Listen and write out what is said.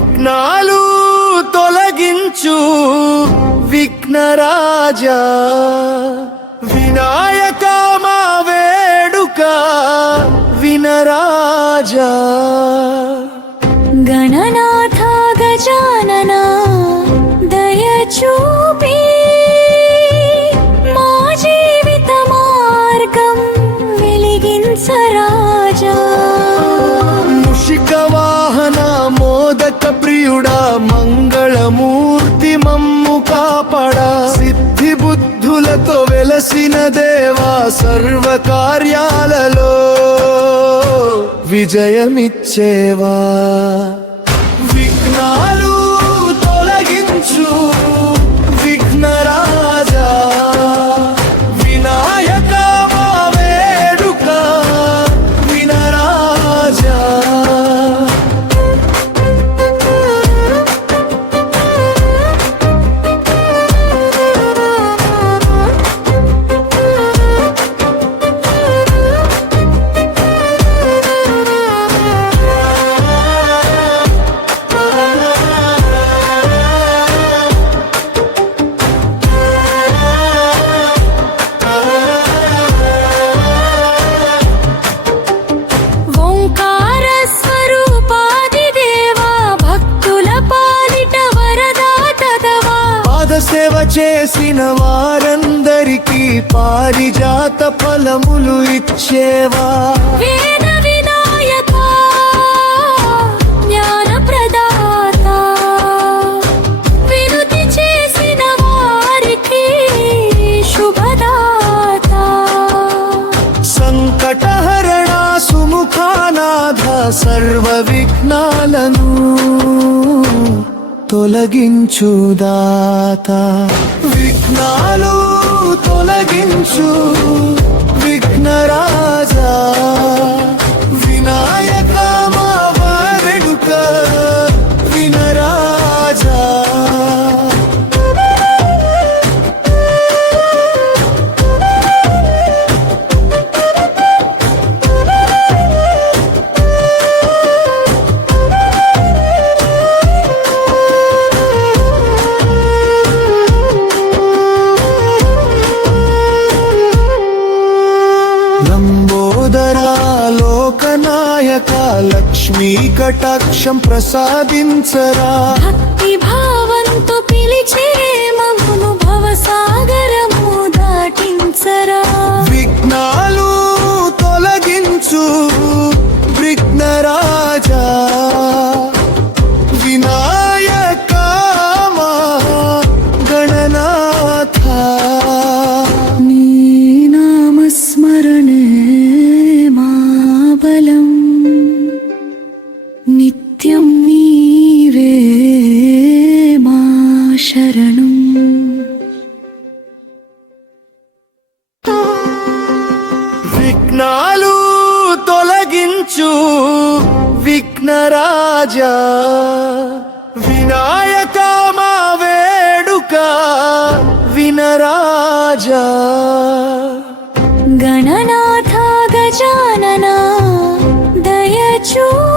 విఘ్నాలు తొలగించు విఘ్నరాజా, వినాయక మా వేడుక వినరాజా. గణనాథ గజానన దయ చూపి మా జీవిత మార్గం వెలిగించరాజా. ముషిక వాహన మోదక ప్రియుడా, మంగళమూర్తి మమ్ము కాపాడా. సిద్ధి బుద్ధులతో వెలసిన దేవా, సర్వ కార్యాలలో విజయమిచ్చేవా. విఘ్నాలు తొలగించు విఘ్నరాజా, వినాయక మా వేడుక వినరాజా. సేవ చేసిన వారందరికీ పారిజాత ఫలములు ఇచ్చేవా. వేద వినాయక జ్ఞాన ప్రదాత, వినుతి చేసిన వారికి శుభదాత. సంకటహరణ సుముఖానాథ, సర్వ విఘ్నాలను తొలగించు దాత. విఘ్నాలు తొలగించు విఘ్నరాజా, వినాయక మా వేడుక వినరాజా. లంబోదరా లోకనాయక, లక్ష్మీ కటాక్షం ప్రసాదించరా. భక్తి భావంతో పిలిచే మమ్మును భవసాగరము దాటించరా. విఘ్నాలు తొలగించు విఘ్నరాజా, వినాయక మా గణనాథ. నీ నామస్మరణే మా బలం, నిత్యం నీవే మా శరణం. విఘ్నాలు తొలగించు విఘ్నరాజా, వినాయక మా వేడుక వినరాజా. గణనాథ గజానన దయ చూపి